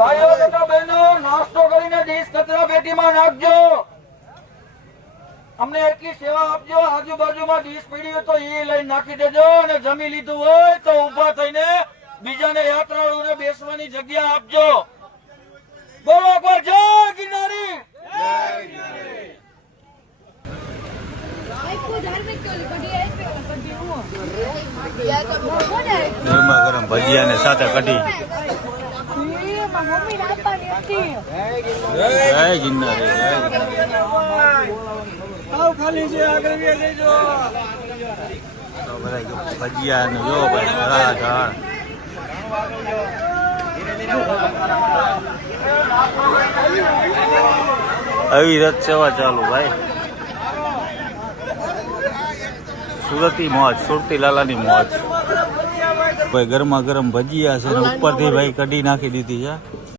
ભાઈઓ તથા બહેનો, નાસ્તો કરીને ડીશ કચરા પેટીમાં નાખજો. અમને એટલી સેવા આપજો. આજુબાજુમાં ડીશ પડી હોય તો એ લઈને નાખી દેજો, અને જમી લીધું હોય તો ઉભા થઈને બીજાને યાત્રાળુઓને બેસવાની જગ્યા આપજો. બોલો એકવાર જય ગિરનારી. ગરમા ગરમ ભજીયા ને સાથે કઢી. જય ગિરનારી, જય ખાલી છે આગળ લેજો. ભજીયા ને જો ભાઈ ધડાધડ. અવિરત સેવા ચાલુ ભાઈ. સુરતી મોજ, સુરતી લાલાની મોજ ભાઈ. ગરમા ગરમ ભજીયા છે ને ઉપરથી ભાઈ કઢી નાખી દીધી છે.